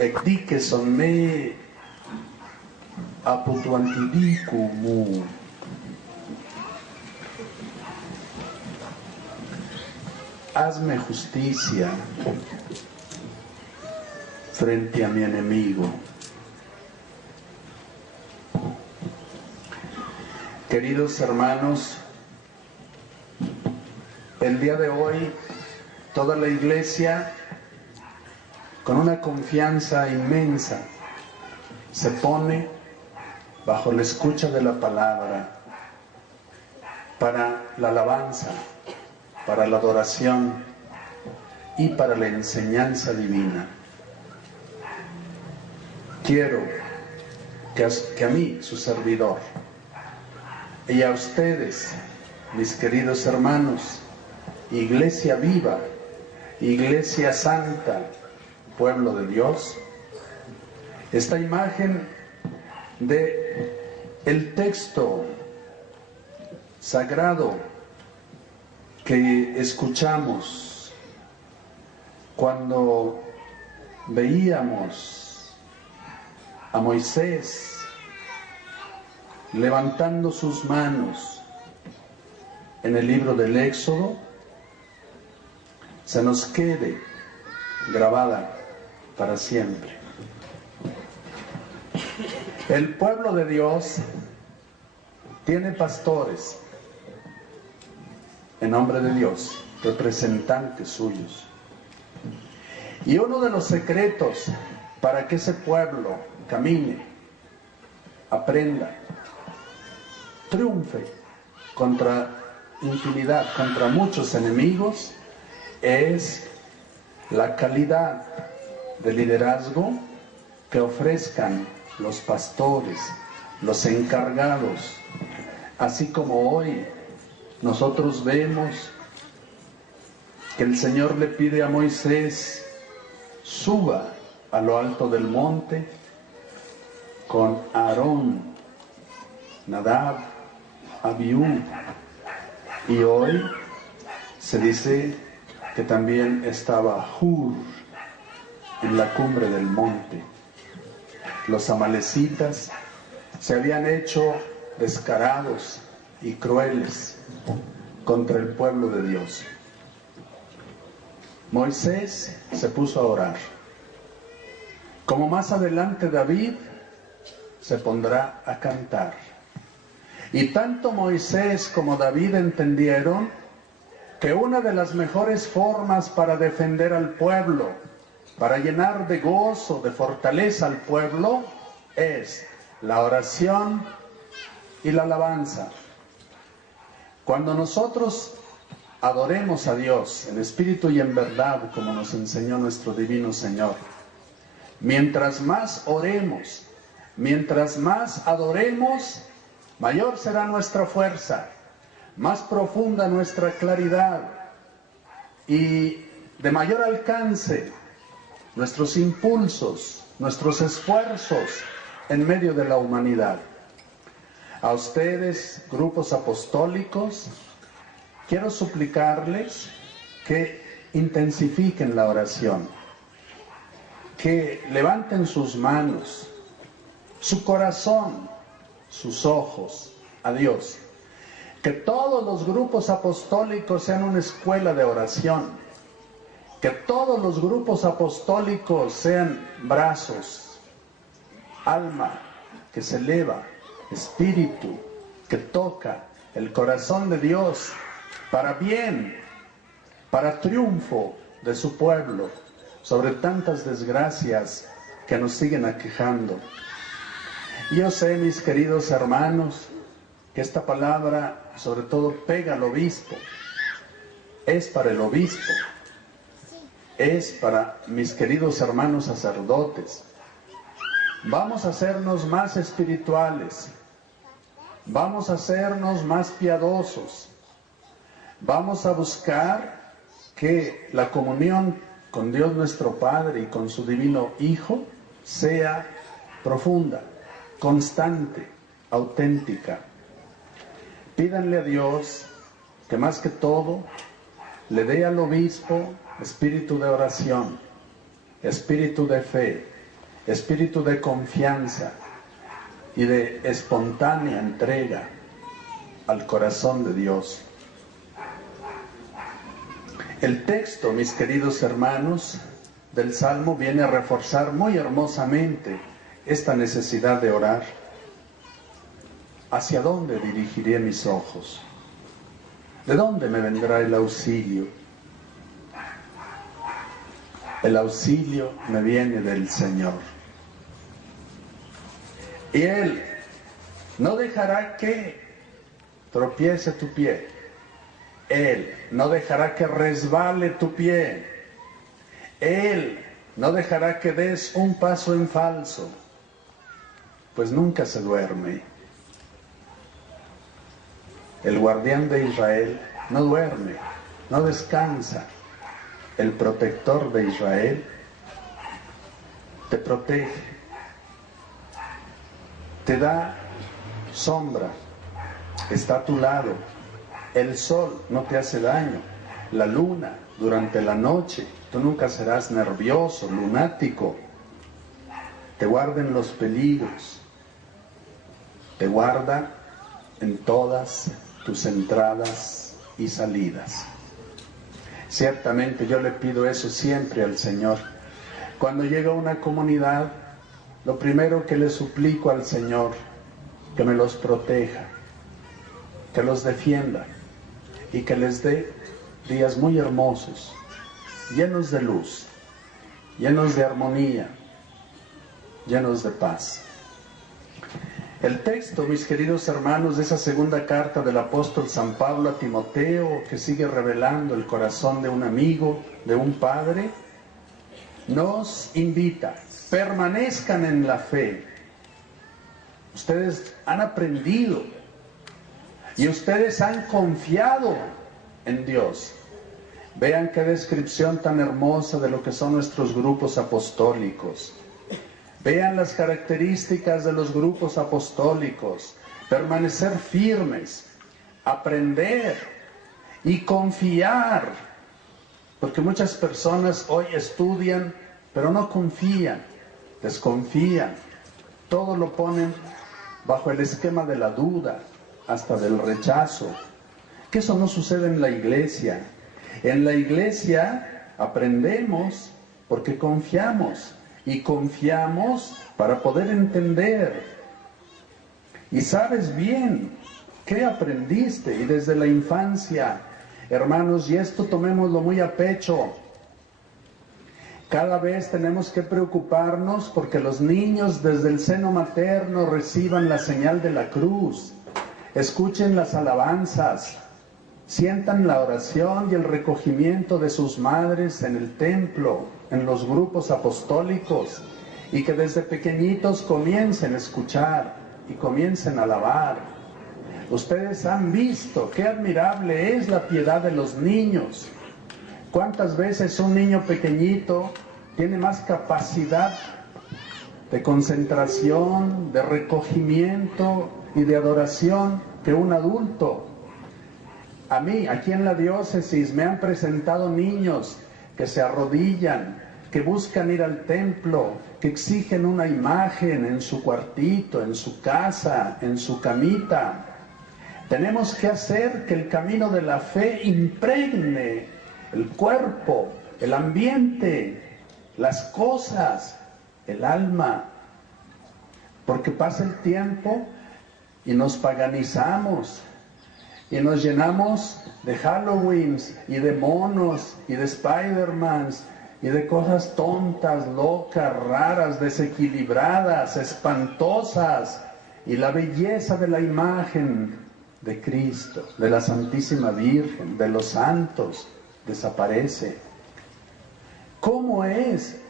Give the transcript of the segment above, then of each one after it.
ekdike son me aputuantidiku mu. Hazme justicia frente a mi enemigo. Queridos hermanos, el día de hoy toda la iglesia, con una confianza inmensa, se pone bajo la escucha de la palabra para la alabanza, para la adoración y para la enseñanza divina. Quiero que a mí, su servidor, y a ustedes, mis queridos hermanos, Iglesia viva, Iglesia santa, pueblo de Dios, esta imagen de el texto sagrado que escuchamos cuando veíamos a Moisés levantando sus manos en el libro del Éxodo, se nos quede grabada para siempre. El pueblo de Dios tiene pastores en nombre de Dios, representantes suyos. Y uno de los secretos para que ese pueblo camine, aprenda, triunfe contra infinidad, contra muchos enemigos, es la calidad de liderazgo que ofrezcan los pastores, los encargados, así como hoy nosotros vemos que el Señor le pide a Moisés: suba a lo alto del monte con Aarón, Nadab, Abiú, y hoy se dice que también estaba Hur en la cumbre del monte. Los amalecitas se habían hecho descarados y crueles contra el pueblo de Dios. Moisés se puso a orar. Como más adelante David se pondrá a cantar. Y tanto Moisés como David entendieron que una de las mejores formas para defender al pueblo, para llenar de gozo, de fortaleza al pueblo, es la oración y la alabanza. Cuando nosotros adoremos a Dios en espíritu y en verdad, como nos enseñó nuestro divino Señor, mientras más oremos, mientras más adoremos, mayor será nuestra fuerza, más profunda nuestra claridad y de mayor alcance nuestros impulsos, nuestros esfuerzos en medio de la humanidad. A ustedes, grupos apostólicos, quiero suplicarles que intensifiquen la oración, que levanten sus manos, su corazón, sus ojos a Dios. Que todos los grupos apostólicos sean una escuela de oración. Que todos los grupos apostólicos sean brazos, alma que se eleva, espíritu que toca el corazón de Dios para bien, para triunfo de su pueblo sobre tantas desgracias que nos siguen aquejando. Yo sé, mis queridos hermanos, que esta palabra sobre todo pega al obispo. Es para el obispo, es para mis queridos hermanos sacerdotes. Vamos a hacernos más espirituales, vamos a hacernos más piadosos, vamos a buscar que la comunión con Dios nuestro Padre y con su divino Hijo sea profunda, constante, auténtica. Pídanle a Dios que más que todo le dé al obispo espíritu de oración, espíritu de fe, espíritu de confianza y de espontánea entrega al corazón de Dios. El texto, mis queridos hermanos, del Salmo viene a reforzar muy hermosamente esta necesidad de orar. ¿Hacia dónde dirigiré mis ojos? ¿De dónde me vendrá el auxilio? El auxilio me viene del Señor. Y Él no dejará que tropiece tu pie. Él no dejará que resbale tu pie. Él no dejará que des un paso en falso, pues nunca se duerme. El guardián de Israel no duerme, no descansa. El protector de Israel te protege, te da sombra, está a tu lado. El sol no te hace daño, la luna durante la noche, tú nunca serás nervioso, lunático. Te guarda en los peligros, te guarda en todas tus entradas y salidas. Ciertamente yo le pido eso siempre al Señor. Cuando llego a una comunidad, lo primero que le suplico al Señor, que me los proteja, que los defienda y que les dé días muy hermosos, llenos de luz, llenos de armonía, llenos de paz. El texto, mis queridos hermanos, de esa segunda carta del apóstol San Pablo a Timoteo, que sigue revelando el corazón de un amigo, de un padre, nos invita: permanezcan en la fe. Ustedes han aprendido y ustedes han confiado en Dios. Vean qué descripción tan hermosa de lo que son nuestros grupos apostólicos. Vean las características de los grupos apostólicos: permanecer firmes, aprender y confiar. Porque muchas personas hoy estudian, pero no confían, desconfían. Todo lo ponen bajo el esquema de la duda, hasta del rechazo. Que eso no sucede en la iglesia. En la iglesia aprendemos porque confiamos. Y confiamos para poder entender. Y sabes bien qué aprendiste y desde la infancia. Hermanos, y esto tomémoslo muy a pecho. Cada vez tenemos que preocuparnos porque los niños desde el seno materno reciban la señal de la cruz, escuchen las alabanzas, sientan la oración y el recogimiento de sus madres en el templo, en los grupos apostólicos, y que desde pequeñitos comiencen a escuchar y comiencen a alabar. Ustedes han visto qué admirable es la piedad de los niños. ¿Cuántas veces un niño pequeñito tiene más capacidad de concentración, de recogimiento y de adoración que un adulto? A mí, aquí en la diócesis, me han presentado niños que se arrodillan, que buscan ir al templo, que exigen una imagen en su cuartito, en su casa, en su camita. Tenemos que hacer que el camino de la fe impregne el cuerpo, el ambiente, las cosas, el alma. Porque pasa el tiempo y nos paganizamos y nos llenamos de Halloweens y de monos y de Spider-Mans y de cosas tontas, locas, raras, desequilibradas, espantosas, y la belleza de la imagen de Cristo, de la Santísima Virgen, de los santos, desaparece. ¿Cómo es?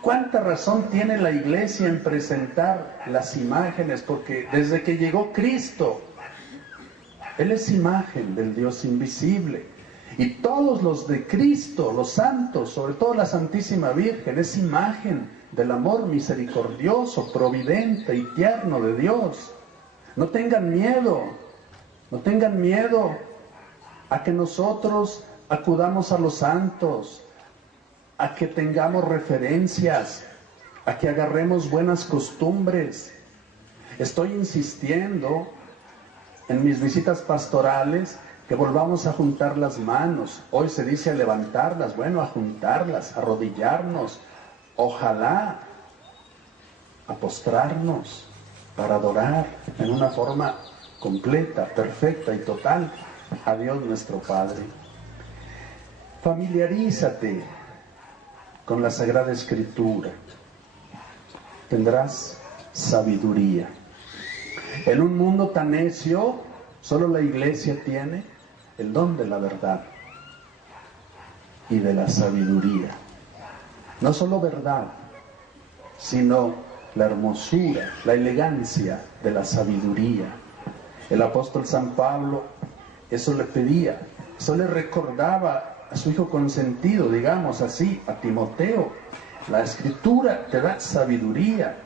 ¿Cuánta razón tiene la Iglesia en presentar las imágenes? Porque desde que llegó Cristo, Él es imagen del Dios invisible. Y todos los de Cristo, los santos, sobre todo la Santísima Virgen, es imagen del amor misericordioso, providente y tierno de Dios. No tengan miedo a que nosotros acudamos a los santos, a que tengamos referencias. a que agarremos buenas costumbres. Estoy insistiendo en mis visitas pastorales que volvamos a juntar las manos. Hoy se dice a levantarlas, bueno, a juntarlas, a arrodillarnos, ojalá a postrarnos para adorar en una forma completa, perfecta y total a Dios nuestro Padre. Familiarízate con la Sagrada Escritura. Tendrás sabiduría. En un mundo tan necio, solo la Iglesia tiene el don de la verdad y de la sabiduría. No solo verdad, sino la hermosura, la elegancia de la sabiduría. El apóstol San Pablo eso le pedía, eso le recordaba a su hijo consentido, digamos así, a Timoteo. La Escritura te da sabiduría,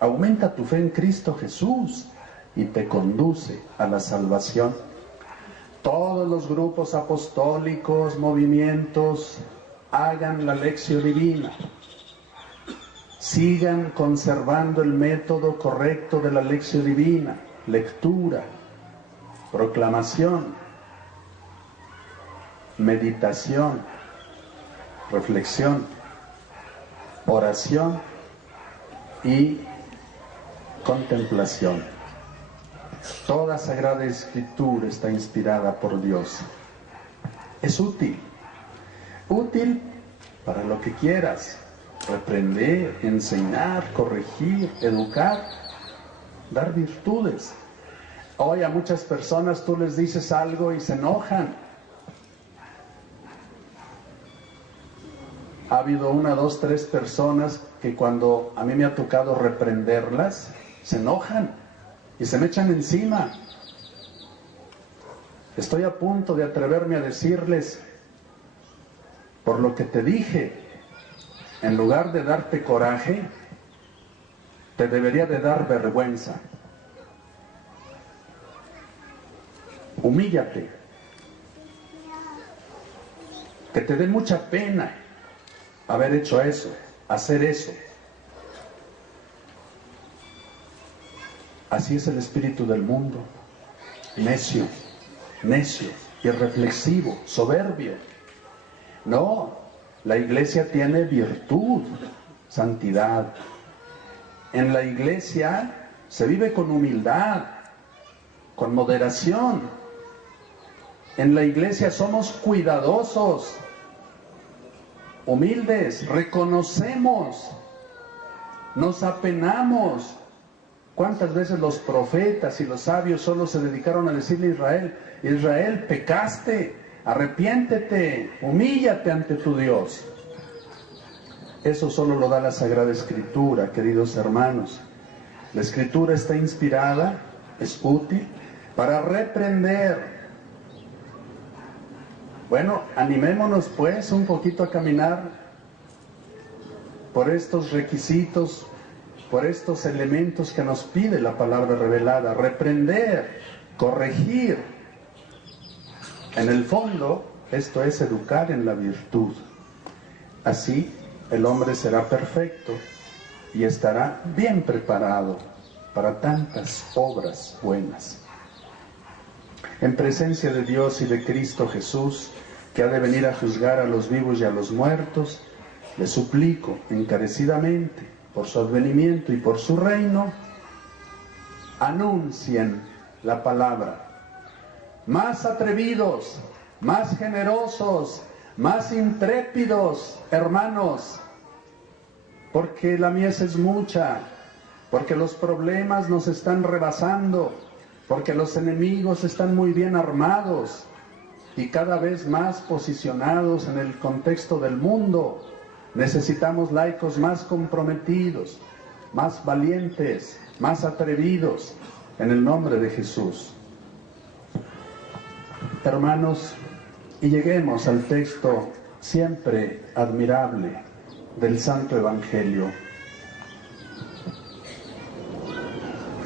aumenta tu fe en Cristo Jesús y te conduce a la salvación. Todos los grupos apostólicos, movimientos, hagan la lección divina. Sigan conservando el método correcto de la lección divina, lectura, proclamación, meditación, reflexión, oración y contemplación. Toda Sagrada Escritura está inspirada por Dios. Es útil para lo que quieras. Reprender, enseñar, corregir, educar, dar virtudes. Hoy a muchas personas tú les dices algo y se enojan. Ha habido 1, 2, 3 personas que cuando a mí me ha tocado reprenderlas, se enojan y se me echan encima. Estoy a punto de atreverme a decirles, por lo que te dije, en lugar de darte coraje, te debería de dar vergüenza. Humíllate. Que te dé mucha pena haber hecho eso, hacer eso. Así es el espíritu del mundo. Necio, irreflexivo, soberbio. No. La Iglesia tiene virtud, santidad. En la Iglesia se vive con humildad, con moderación. En la Iglesia somos cuidadosos, humildes, reconocemos, nos apenamos. ¿Cuántas veces los profetas y los sabios solo se dedicaron a decirle a Israel, Israel, pecaste? Arrepiéntete, humíllate ante tu Dios. Eso solo lo da la Sagrada Escritura, queridos hermanos. La Escritura está inspirada, es útil para reprender. Bueno, animémonos pues un poquito a caminar por estos requisitos, por estos elementos que nos pide la palabra revelada. Reprender, corregir. En el fondo, esto es educar en la virtud. Así, el hombre será perfecto y estará bien preparado para tantas obras buenas. En presencia de Dios y de Cristo Jesús, que ha de venir a juzgar a los vivos y a los muertos, le suplico encarecidamente, por su advenimiento y por su reino, anuncien la palabra. Más atrevidos, más generosos, más intrépidos, hermanos, porque la mies es mucha, porque los problemas nos están rebasando, porque los enemigos están muy bien armados y cada vez más posicionados en el contexto del mundo. Necesitamos laicos más comprometidos, más valientes, más atrevidos, en el nombre de Jesús. Hermanos, y lleguemos al texto siempre admirable del Santo Evangelio.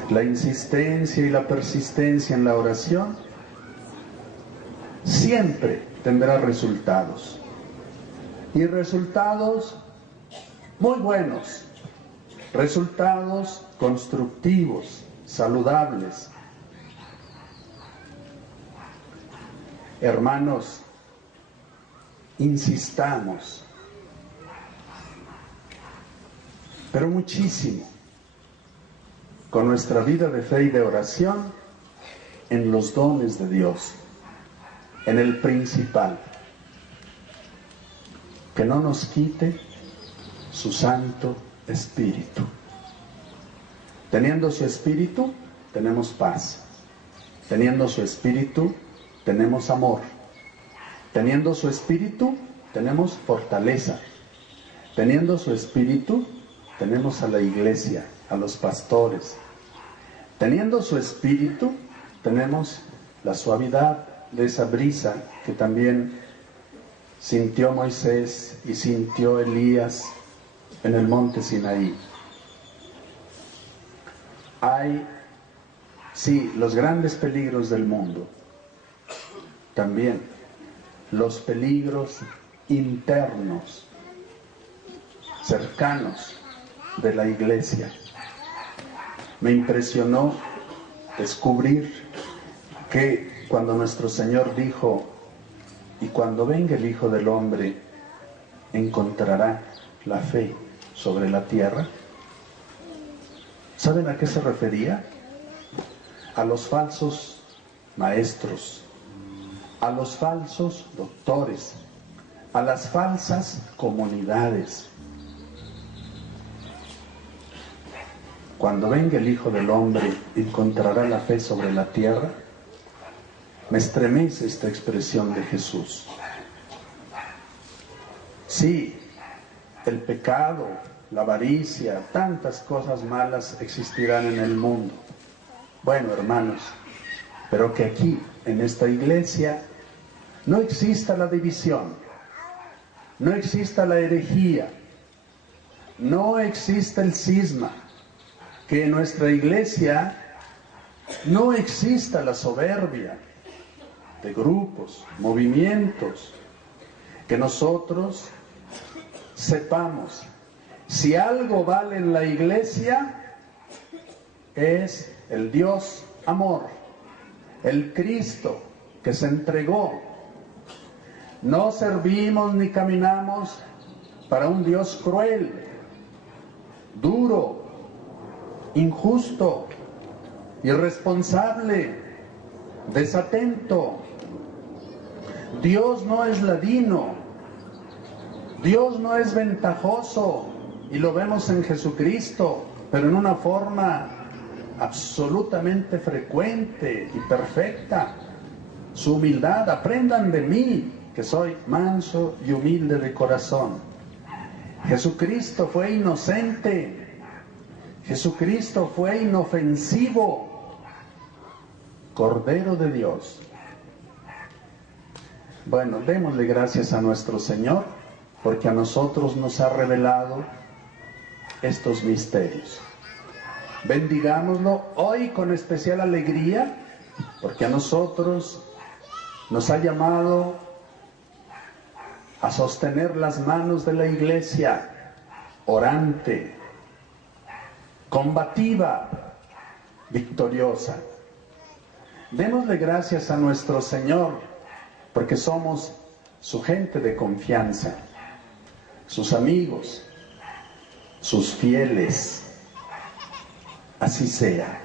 La insistencia y la persistencia en la oración siempre tendrá resultados. Y resultados muy buenos. resultados constructivos, saludables. Hermanos, insistamos, pero muchísimo, con nuestra vida de fe y de oración en los dones de Dios, en el principal, que no nos quite su Santo Espíritu. Teniendo su Espíritu, tenemos paz. Teniendo su Espíritu, tenemos amor. Teniendo su Espíritu, tenemos fortaleza. Teniendo su Espíritu, tenemos a la iglesia, a los pastores. Teniendo su Espíritu, tenemos la suavidad de esa brisa que también sintió Moisés y sintió Elías en el monte Sinaí. Hay, sí, los grandes peligros del mundo. También los peligros internos, cercanos de la iglesia. Me impresionó descubrir que cuando nuestro Señor dijo, y cuando venga el Hijo del Hombre, encontrará la fe sobre la tierra. ¿Saben a qué se refería? A los falsos maestros, a los falsos doctores, a las falsas comunidades. Cuando venga el Hijo del Hombre, encontrará la fe sobre la tierra. Me estremece esta expresión de Jesús. Sí, el pecado, la avaricia, tantas cosas malas existirán en el mundo. Bueno, hermanos, pero que aquí, en esta iglesia, no exista la división, no exista la herejía, no exista el cisma, que en nuestra iglesia no exista la soberbia de grupos, movimientos, que nosotros sepamos, si algo vale en la iglesia, es el Dios amor, el Cristo que se entregó. No servimos ni caminamos para un Dios cruel, duro, injusto, irresponsable, desatento. Dios no es ladino, Dios no es ventajoso, y lo vemos en Jesucristo, pero en una forma absolutamente frecuente y perfecta. Su humildad, aprendan de mí, que soy manso y humilde de corazón. Jesucristo fue inocente, Jesucristo fue inofensivo, Cordero de Dios. Bueno, démosle gracias a nuestro Señor, porque a nosotros nos ha revelado estos misterios. Bendigámoslo hoy con especial alegría, porque a nosotros nos ha llamado a sostener las manos de la iglesia, orante, combativa, victoriosa. Démosle gracias a nuestro Señor, porque somos su gente de confianza, sus amigos, sus fieles. Así sea.